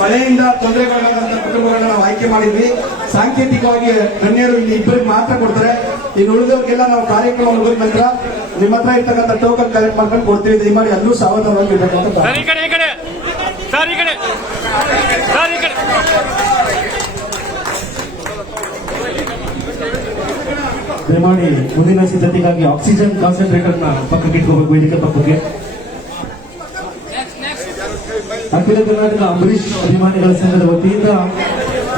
ಮಳೆಯಿಂದ ತೊಂದರೆಗೊಳಗಾದಂತಹ ಕುಟುಂಬಗಳನ್ನ ನಾವು ಆಯ್ಕೆ ಮಾಡಿದ್ವಿ. ಸಾಂಕೇತಿಕವಾಗಿ ಗಣ್ಯರು ಇಲ್ಲಿ ಇಬ್ಬರಿಗೆ ಮಾತ್ರ ಕೊಡ್ತಾರೆ. ಇನ್ನು ಉಳಿದವ್ರಿಗೆಲ್ಲ ನಾವು ಕಾರ್ಯಕ್ರಮ ಮುಗಿದ ನಂತರ ನಿಮ್ಮ ಹತ್ರ ಇರ್ತಕ್ಕಂಥ ಟೋಕನ್ ಕಲೆಕ್ಟ್ ಮಾಡ್ಕೊಂಡು ಕೊಡ್ತೀವಿ. ದಯಮಾಡಿ ಅಲ್ಲೂ ಸಾವಧಾನವಾಗಿರ್ಬೇಕು ಅಂತ. ದಯಮಾಡಿ ಮುಂದಿನ ಸಿದ್ಧತೆಗಾಗಿ ಆಕ್ಸಿಜನ್ ಕಾನ್ಸಂಟ್ರೇಟರ್ ನ ಪಕ್ಕಕ್ಕೆ ಇಟ್ಕೋಬೇಕು, ವೇದಿಕೆ ಪಕ್ಕಕ್ಕೆ. ಅಖಿಲ ಕರ್ನಾಟಕ ಅಂಬರೀಶ್ ಅಭಿಮಾನಿಗಳ ಸಂಘದ ವತಿಯಿಂದ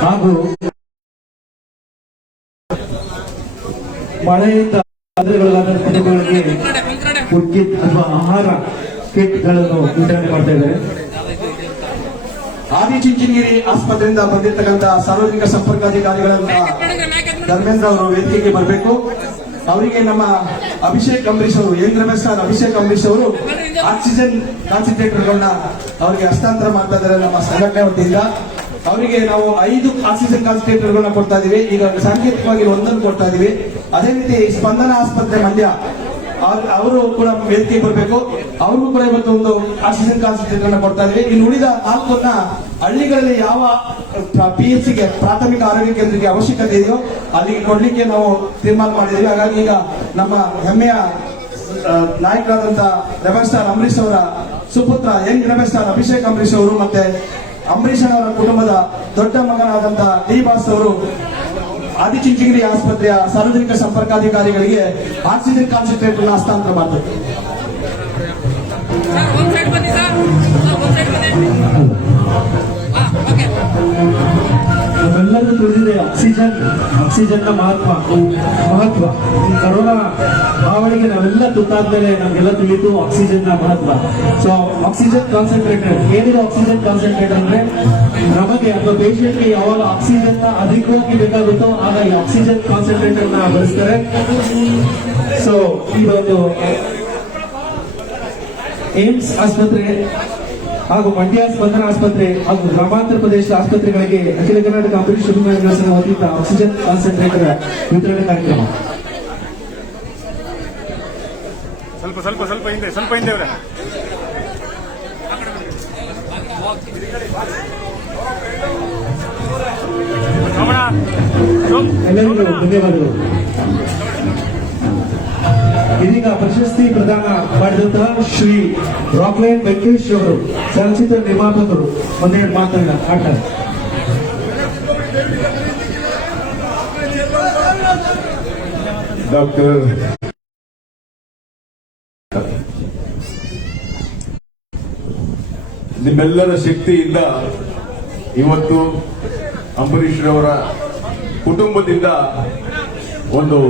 ಹಾಗೂ ಮಳೆಯಿಂದ ತೊಂದರೆಗೊಳಗಾದ ಕುಟುಂಬಗಳಿಗೆ ಫುಡ್ ಕಿಟ್ ಅಥವಾ ಆಹಾರ ಕಿಟ್ಗಳನ್ನು ವಿತರಣೆ ಮಾಡ್ತಾ ಇದ್ದಾರೆ. ಆದಿಚುಂಚನಗಿರಿ ಆಸ್ಪತ್ರೆಯಿಂದ ಬಂದಿರತಕ್ಕಂಥ ಸಾರ್ವಜನಿಕ ಸಂಪರ್ಕಾಧಿಕಾರಿಗಳಂತ ಧರ್ಮೇಂದ್ರ ಅವರು ವೇದಿಕೆಗೆ ಬರಬೇಕು. ಅವರಿಗೆ ನಮ್ಮ ಅಭಿಷೇಕ್ ಅಂಬರೀಶ್ ಅವರು, ಯಂಗ್ ರಮೇಶ್ ಸರ್ ಅಭಿಷೇಕ್ ಅಂಬರೀಶ್ ಅವರು ಆಕ್ಸಿಜನ್ ಕಾನ್ಸಂಟ್ರೇಟರ್ಗಳನ್ನ ಅವರಿಗೆ ಹಸ್ತಾಂತರ ಮಾಡ್ತಾ ಇದ್ದಾರೆ ನಮ್ಮ ಸಂಘಟನೆ ವತಿಯಿಂದ. ಅವರಿಗೆ ನಾವು 5 ಆಕ್ಸಿಜನ್ ಕಾನ್ಸಂಟ್ರೇಟರ್ಗಳನ್ನ ಕೊಡ್ತಾ ಇದೀವಿ. ಈಗ ಸಾಂಕೇತಿಕವಾಗಿ ಒಂದನ್ನು ಕೊಡ್ತಾ ಇದೀವಿ. ಅದೇ ರೀತಿ ಸ್ಪಂದನ ಆಸ್ಪತ್ರೆ ಮಂಡ್ಯ ಅವರು ಕೂಡ ವೇದಿಕೆಗೆ ಬರಬೇಕು. ಅವ್ರಿಗೂ ಕೂಡ ಇವತ್ತು ಒಂದು ಆಕ್ಸಿಜನ್ ಕಾನ್ಸಂಟ್ರೇಟರ್ ಕೊಡ್ತಾ ಇದೀವಿ. ಇನ್ನು ಉಳಿದ 4 ಹಳ್ಳಿಗಳಲ್ಲಿ ಯಾವ PHCಗೆ ಪ್ರಾಥಮಿಕ ಆರೋಗ್ಯ ಕೇಂದ್ರಕ್ಕೆ ಅವಶ್ಯಕತೆ ಇದೆಯೋ ಅಲ್ಲಿಗೆ ಕೊಡ್ಲಿಕ್ಕೆ ನಾವು ತೀರ್ಮಾನ ಮಾಡಿದೀವಿ. ಹಾಗಾಗಿ ಈಗ ನಮ್ಮ ಹೆಮ್ಮೆಯ ನಾಯಕರಾದಂತಹ ರಮೇಶ್ ಸ್ಟಾರ್ ಅಂಬರೀಶ್ ಅವರ ಸುಪುತ್ರ ಯಂಗ್ ರಮೇಶ್ ಸ್ಟಾರ್ ಅಭಿಷೇಕ್ ಅಂಬರೀಶ್ ಅವರು ಮತ್ತೆ ಅಂಬರೀಶ್ ಅವರ ಕುಟುಂಬದ ದೊಡ್ಡ ಮಗನಾದಂತಹ ಡಿ ಬಾಸ್ ಅವರು ಆದಿಚುಂಚನಗಿರಿ ಆಸ್ಪತ್ರೆಯ ಸಾರ್ವಜನಿಕ ಸಂಪರ್ಕಾಧಿಕಾರಿಗಳಿಗೆ ಆಕ್ಸಿಜನ್ ಕಾನ್ಸಂಟ್ರೇಟರ್ ಹಸ್ತಾಂತರ ಮಾಡಬೇಕು. ನಮ್ಮೆಲ್ಲರಿಗೂ ತಿಳಿದಿದೆ ಆಕ್ಸಿಜನ್ ನ ಮಹತ್ವ. ಈ ಕರೋನಾ ಹಾವಳಿಗೆ ನಾವೆಲ್ಲ ತುತ್ತಾದ್ಮೇಲೆ ನಮ್ಗೆಲ್ಲ ತಿಳಿಯಿತು ಆಕ್ಸಿಜನ್ ನ ಮಹತ್ವ. ಸೊ ಆಕ್ಸಿಜನ್ ಕಾನ್ಸಂಟ್ರೇಟರ್ ಏನಿದೆ? ಆಕ್ಸಿಜನ್ ಕಾನ್ಸಂಟ್ರೇಟರ್ ಅಂದ್ರೆ ನಮಗೆ ಅಥವಾ ಪೇಷಂಟ್ಗೆ ಯಾವಾಗ ಆಕ್ಸಿಜನ್ ನ ಅಧಿಕವಾಗಿ ಬೇಕಾಗುತ್ತೋ ಆಗ ಈ ಆಕ್ಸಿಜನ್ ಕಾನ್ಸಂಟ್ರೇಟರ್ ನ ಬಳಸ್ತಾರೆ. ಸೊ ಇದೊಂದು ಏಮ್ಸ್ ಆಸ್ಪತ್ರೆ ಹಾಗೂ ಮಂಡ್ಯ ಸ್ಪಂದನ ಆಸ್ಪತ್ರೆ ಹಾಗೂ ಗ್ರಾಮಾಂತರ ಪ್ರದೇಶದ ಆಸ್ಪತ್ರೆಗಳಿಗೆ ಅಖಿಲ ಕರ್ನಾಟಕ ಅಂಬರೀಶ್ ಅಭಿಮಾನಿಗಳ ಸಂಘ ವತಿಯಿಂದ ಆಕ್ಸಿಜನ್ ಕಾನ್ಸಂಟ್ರೇಟರ್ ವಿತರಣೆ ಕಾರ್ಯಕ್ರಮ. ಸ್ವಲ್ಪ ಹಿಂದೆ ಎಲ್ಲರಿಗೂ ಧನ್ಯವಾದಗಳು. ಇದೀಗ ಪ್ರಶಸ್ತಿ ಪ್ರದಾನ ಮಾಡಿದಂತಹ ಶ್ರೀ ರಾಕ್ಲೈನ್ ವೆಂಕಟೇಶ್ ಅವರು, ಚಲನಚಿತ್ರ ನಿರ್ಮಾಪಕರು, ಒಂದೆರಡು ಮಾತನಾಡ್ತಾರೆ. ಡಾಕ್ಟರ್ ನಿಮ್ಮೆಲ್ಲರ ಶಕ್ತಿಯಿಂದ ಇವತ್ತು ಅಂಬರೀಶ್ ರವರ ಕುಟುಂಬದಿಂದ ಒಂದು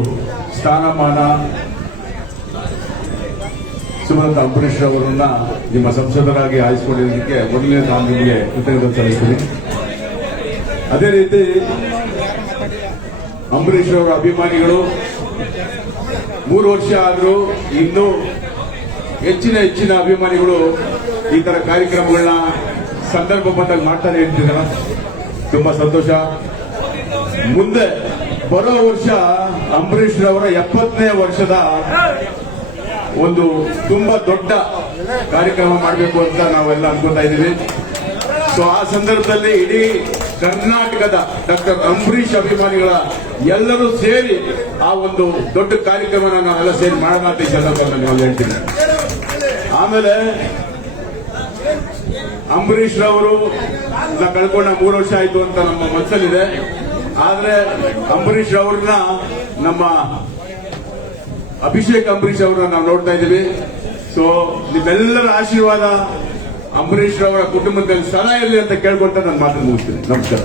ಸ್ಥಾನಮಾನ ಸುಮಲತಾ ಅಂಬರೀಶ್ ಅವರನ್ನ ನಿಮ್ಮ ಸಂಸದರಾಗಿ ಆಯ್ದುಕೊಂಡಿದ್ದಕ್ಕೆ ಮೊದಲನೇ ನಾನು ನಿಮಗೆ ಕೃತಜ್ಞತೆ ಸಲ್ಲಿಸ್ತೀನಿ. ಅದೇ ರೀತಿ ಅಂಬರೀಶ್ ಅವರ ಅಭಿಮಾನಿಗಳು 3 ವರ್ಷ ಆದರೂ ಇನ್ನೂ ಹೆಚ್ಚಿನ ಅಭಿಮಾನಿಗಳು ಈ ತರ ಕಾರ್ಯಕ್ರಮಗಳನ್ನ ಸಂದರ್ಭ ಬಂದಾಗ ಮಾಡ್ತಾನೆ ಇರ್ತಿದ್ದಾರೆ. ತುಂಬಾ ಸಂತೋಷ. ಮುಂದೆ ಬರೋ ವರ್ಷ ಅಂಬರೀಶ್ ರವರ 70ನೇ ವರ್ಷದ ಒಂದು ತುಂಬಾ ದೊಡ್ಡ ಕಾರ್ಯಕ್ರಮ ಮಾಡಬೇಕು ಅಂತ ನಾವೆಲ್ಲ ಅನ್ಕೋತಾ ಇದ್ದೀವಿ. ಸೊ ಆ ಸಂದರ್ಭದಲ್ಲಿ ಇಡೀ ಕರ್ನಾಟಕದ ಡಾಕ್ಟರ್ ಅಂಬರೀಶ್ ಅಭಿಮಾನಿಗಳ ಎಲ್ಲರೂ ಸೇರಿ ಆ ಒಂದು ದೊಡ್ಡ ಕಾರ್ಯಕ್ರಮನ ನಾವೆಲ್ಲ ಸೇರಿ ಮಾಡೋಣ ಅಂತ ಈ ಸಂದರ್ಭದಲ್ಲಿ ನಾವು ಹೇಳ್ತೀನಿ. ಆಮೇಲೆ ಅಂಬರೀಶ್ ರವರು ಕಳ್ಕೊಂಡ 3 ವರ್ಷ ಆಯ್ತು ಅಂತ ನಮ್ಮ ಮನಸ್ಸಲ್ಲಿದೆ. ಆದ್ರೆ ಅಂಬರೀಶ್ ಅವ್ರನ್ನ ನಮ್ಮ ಅಭಿಷೇಕ್ ಅಂಬರೀಶ್ ಅವರನ್ನ ನಾವು ನೋಡ್ತಾ ಇದ್ದೀವಿ. ಸೊ ನಿಮ್ಮೆಲ್ಲರ ಆಶೀರ್ವಾದ ಅಂಬರೀಶ್ ಅವರ ಕುಟುಂಬದಲ್ಲಿ ಸದಾ ಇರಲಿ ಅಂತ ಕೇಳ್ಕೊಳ್ತಾ ನನ್ನ ಮಾತನ್ನು ಮುಗಿಸ್ತೀನಿ. ನಮಸ್ಕಾರ.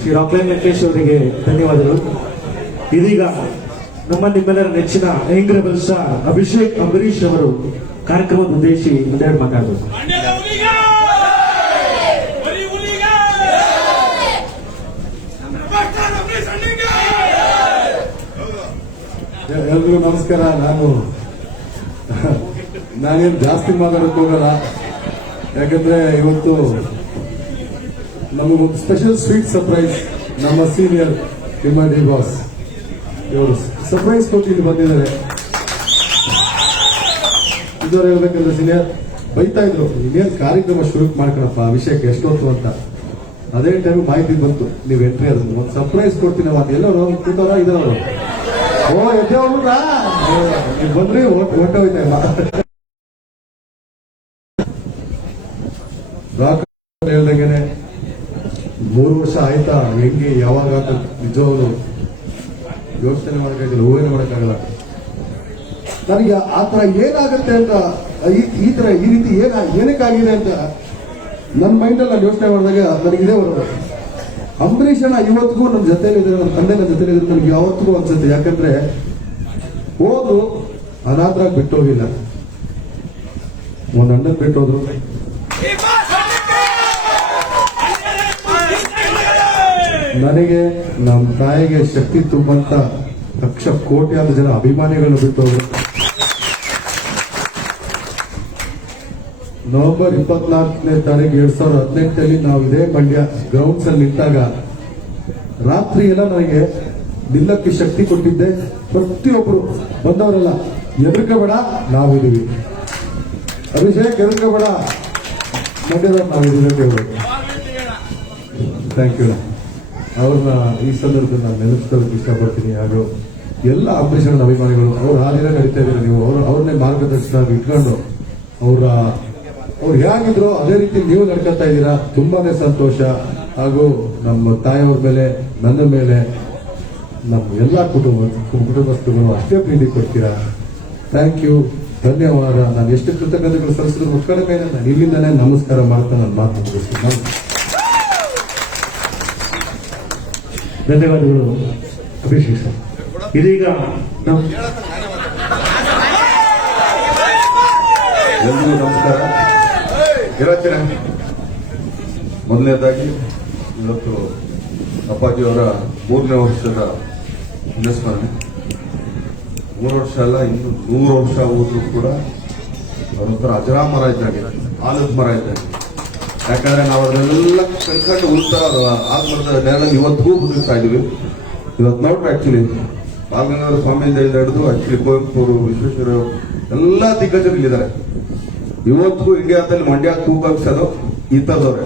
ಶ್ರೀ ರಾಕ್ಲೈನ್ ವೆಂಕಟೇಶ್ ಅವರಿಗೆ ಧನ್ಯವಾದಗಳು. ಇದೀಗ ನಿಮ್ಮೆಲ್ಲರ ನೆಚ್ಚಿನ Young rebel star Abhishek Ambareesh ಅವರು ಕಾರ್ಯಕ್ರಮದ ಉದ್ದೇಶಿ ಒಂದೆರಡು ಮಾತಾಡಬೇಕು. ಎಲ್ರಿಗೂ ನಮಸ್ಕಾರ. ನಾನೇನು ಜಾಸ್ತಿ ಮಾತಾಡಕ್ ಹೋಗಲ್ಲ, ಯಾಕಂದ್ರೆ ಇವತ್ತು ನಮಗೊಂದು ಸ್ಪೆಷಲ್ ಸ್ವೀಟ್ ಸರ್ಪ್ರೈಸ್ ನಮ್ಮ ಸೀನಿಯರ್ ಡಿ ಬಾಸ್ ಇವರು ಸರ್ಪ್ರೈಸ್ ಕೊಟ್ಟು ಇಲ್ಲಿ ಬಂದಿದ್ದಾರೆ. ಇದವ್ರು ಹೇಳ್ಬೇಕಂದ್ರೆ ಸೀನಿಯರ್ ಬೈತಾ ಇದ್ರು ಇನ್ನೇನು ಕಾರ್ಯಕ್ರಮ ಶುರು ಮಾಡ್ಕೊಳಪ್ಪ ಅಭಿಷೇಕ್ ಎಷ್ಟೊತ್ತು ಅಂತ. ಅದೇ ಟೈಮ್ ಮಾಹಿತಿ ಬಂತು ನೀವು ಎಂಟ್ರಿ ಆದ್ರು ಒಂದು ಸರ್ಪ್ರೈಸ್ ಕೊಡ್ತೀನಿ ಅದು ಎಲ್ಲರೂ ಕೂತಾರ ಇದಾರು ಓ ಎದ್ದೆ ಹೋಗ್ಬಿಟ್ರಾ ನೀವು ಬಂದ್ರಿ ಹೊಟ್ಟೋಯ್ತಾ ಇಲ್ಲ ಹೇಳ್ದಂಗೆನೆ 3 ವರ್ಷ ಆಯ್ತಾ ಹೆಂಗೆ ಯಾವಾಗ ನಿಜವಾಗ್ಲು ಯೋಚನೆ ಮಾಡೋಕ್ಕಾಗಲ್ಲ, ಊಹೆ ಮಾಡೋಕ್ಕಾಗಲ್ಲ. ನನಗೆ ಆ ತರ ಏನಾಗುತ್ತೆ ಅಂತ ಈ ರೀತಿ ಏನಕ್ಕಾಗಿದೆ ಅಂತ ನನ್ನ ಮೈಂಡಲ್ಲಿ ನಾನು ಯೋಚನೆ ಮಾಡಿದಾಗ ನನಗಿದೇ ಬರೋದು. ಅಂಬರೀಷನ ಇವತ್ತಿಗೂ ನನ್ನ ಜೊತೆಲಿದ್ರೆ, ನನ್ನ ತಂದೆ ನನ್ನ ಜೊತೆಲಿದ್ರೆ ನನಗೆ ಯಾವತ್ತಿಗೂ ಅನ್ಸುತ್ತೆ. ಯಾಕಂದ್ರೆ ಹೋದ್ರು ಅನಾಥರಾಗಿ ಬಿಟ್ಟೋಗಿಲ್ಲ, ಒಂದು ಅಣ್ಣನ್ ಬಿಟ್ಟೋದ್ರು. ನನಗೆ ನಮ್ಮ ತಾಯಿಗೆ ಶಕ್ತಿ ತುಂಬಂತ ಲಕ್ಷ ಕೋಟ್ಯಾಂತ ಜನ ಅಭಿಮಾನಿಗಳು ಬಿಟ್ಟೋದ್ರು. ನವೆಂಬರ್ 24ನೇ ತಾರೀಕು 2018 ನಾವು ಇದೇ ಮಂಡ್ಯ ಗ್ರೌಂಡ್ಸ್ ಅಲ್ಲಿ ನಿಂತಾಗ ರಾತ್ರಿ ಎಲ್ಲ ನನಗೆ ನಿಲ್ಲಕ್ಕೆ ಶಕ್ತಿ ಕೊಟ್ಟಿದ್ದೆ. ಪ್ರತಿಯೊಬ್ರು ಬಂದವರೆಲ್ಲ ಎದುರ್ಕೋಬೇಡ ನಾವಿದೀವಿ, ಅಭಿಷೇಕ್ ಎದುರ್ಕೋಬೇಡ ಮಂಡ್ಯದವ್ರು ನಾವಿದೀವಿ ಅಂತ ಹೇಳ್ಬೇಕು. Thank you. ಅವ್ರನ್ನ ಈ ಸಂದರ್ಭದಲ್ಲಿ ನಾನು ನೆನಪಿಸೋದಕ್ಕೆ ಇಷ್ಟಪಡ್ತೀನಿ. ಹಾಗೂ ಎಲ್ಲ ಅಂಬರೀಷನ ಅಭಿಮಾನಿಗಳು ಅವ್ರ ಹಾದಿನ ನಡೀತಾ ಇದ್ದಾರೆ. ನೀವು ಅವ್ರನ್ನೇ ಮಾರ್ಗದರ್ಶನ ಇಟ್ಕೊಂಡು ಅವ್ರು ಹೇಗಿದ್ರು ಅದೇ ರೀತಿ ನೀವು ನಡ್ಕೊತಾ ಇದ್ದೀರಾ. ತುಂಬಾನೇ ಸಂತೋಷ. ಹಾಗೂ ನಮ್ಮ ತಾಯಿಯವ್ರ ಮೇಲೆ, ನನ್ನ ಮೇಲೆ, ನಮ್ಮ ಎಲ್ಲ ಕುಟುಂಬಸ್ಥರು ಅಷ್ಟೇ ಪ್ರೀತಿ ಕೊಡ್ತೀರಾ. ಥ್ಯಾಂಕ್ ಯು, ಧನ್ಯವಾದ. ನಾನು ಎಷ್ಟು ಕೃತಜ್ಞತೆಗಳು ಸಲ್ಲಿಸಿದ್ರು ಮಕ್ಕಳ ಮೇಲೆ ನಾನು ಇಲ್ಲಿಂದಾನೇ ನಮಸ್ಕಾರ ಮಾಡ್ತಾ ನನ್ನ ಮಾತು ಮುಗಿಸ್ತೀನಿ. ಧನ್ಯವಾದಗಳು ಅಭಿಷೇಕ್ ಸರ್. ಇದೀಗ ಎಲ್ರಿಗೂ ನಮಸ್ಕಾರ. ಗಿರಾಚನೆ ಮೊದಲನೇದಾಗಿ ಇವತ್ತು ಅಪ್ಪಾಜಿಯವರ 3ನೇ ವರ್ಷದ ಪುಣ್ಯಸ್ಮರಣೆ. 3 ವರ್ಷ ಅಲ್ಲ, ಇನ್ನು 100 ವರ್ಷ ಹೋದ್ರು ಕೂಡ ಅವರೊಂಥರ ಅಜರಾಮರ ಇದ್ದಾಗೆ, ಆಲದ ಮರ ಇದ್ದಾಗೆ. ಯಾಕಂದ್ರೆ ನಾವು ಅದನ್ನೆಲ್ಲ ಕಣ್ಕಂಡು ಉಳ್ತಾರ ಆತ್ಮರದ ನೆರಳಲ್ಲಿ ಇವತ್ತಿಗೂ ಬದುಕ್ತಾ ಇದೀವಿ. ಇವತ್ತು ನೋಡ್ರಿ, ಆಕ್ಚುಲಿ ಬಾಲಗಂಗಾಧರ ಸ್ವಾಮಿಯಿಂದ ಹಿಡಿದು ಆಕ್ಚುಲಿ ಕುವೆಂಪು ಅವರು, ವಿಶ್ವೇಶ್ವರ ಎಲ್ಲ ದಿಗ್ಗಜರು ಇಲ್ಲಿದ್ದಾರೆ. ಇವತ್ತಿಗೂ ಇಂಡಿಯಾದಲ್ಲಿ ಮಂಡ್ಯ ತೂಗಿಸೋದು ಈ ತರದವ್ರೆ.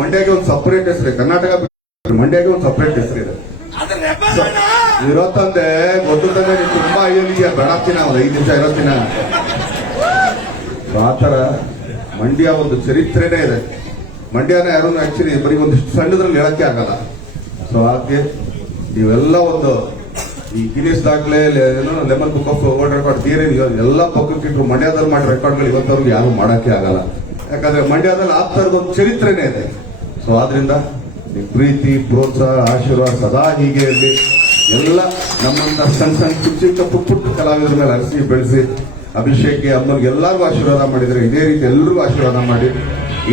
ಮಂಡ್ಯಗೆ ಒಂದು ಸಪರೇಟ್ ಹೆಸರು, ಕರ್ನಾಟಕ ಮಂಡ್ಯಗೆ ಒಂದು ಸಪರೇಟ್ ಹೆಸರಿದೆ. ಇರೋತಂದೆ ಗೊತ್ತಂದ್ರೆ ನೀವು ತುಂಬಾ ಅಯ್ಯಲಿಗೆ ಬೆಳಗ್ತಿನ ಒಂದು 5 ನಿಮಿಷ ಇರೋತಿನ. ಆತರ ಮಂಡ್ಯ ಒಂದು ಚರಿತ್ರೆನೇ ಇದೆ. ಮಂಡ್ಯನ ಯಾರು ಆಕ್ಚುಲಿ ಬರೀ ಒಂದಿಷ್ಟು ಸಣ್ಣದ್ರಲ್ಲಿ ಹೇಳಕ್ಕೆ ಆಗಲ್ಲ. ಸೊ ಹಾಗೆ ನೀವೆಲ್ಲ ಒಂದು ಈ ಗಿನ್ನಿಸ್ ದಾಖಲೆ ಏನೋ lemon book of world record ಎಲ್ಲ ಪಕ್ಕಕ್ಕೆ ಇಟ್ರು ಮಂಡ್ಯದಲ್ಲಿ ಮಾಡಿ ರೆಕಾರ್ಡ್ಗಳು ಇವತ್ತವ್ರಿಗೆ ಯಾರು ಮಾಡಕ್ಕೆ ಆಗಲ್ಲ. ಯಾಕಂದ್ರೆ ಮಂಡ್ಯದಲ್ಲಿ ಆ ತರದ ಒಂದು ಚರಿತ್ರೆನೇ ಇದೆ. ಸೊ ಆದ್ರಿಂದ ನಿಮ್ ಪ್ರೀತಿ, ಪ್ರೋತ್ಸಾಹ, ಆಶೀರ್ವಾದ ಸದಾ ಹೀಗೆ ಇರಲಿ. ಎಲ್ಲ ನಮ್ಮಂತ ಸಣ್ಣ ಸಣ್ಣ ಚಿಕ್ಕ ಪುಟ್ಟ ಕಲಾವಿದರ ಮೇಲೆ ಹರಿಸಿ ಬೆಳೆಸಿ ಅಭಿಷೇಕ್ಗೆ, ಅಮ್ಮನಿಗೆ ಎಲ್ಲರಿಗೂ ಆಶೀರ್ವಾದ ಮಾಡಿದ್ರೆ ಇದೇ ರೀತಿ ಎಲ್ಲರಿಗೂ ಆಶೀರ್ವಾದ ಮಾಡಿ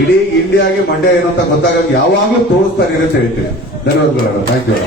ಇಡೀ ಇಂಡಿಯಾಗೆ ಮಂಡ್ಯ ಏನಂತ ಗೊತ್ತಾಗ ಯಾವಾಗಲೂ ತೋರಿಸ್ತಾರೆ ಅಂತ ಹೇಳ್ತೀನಿ. ಧನ್ಯವಾದಗಳು. Thank you.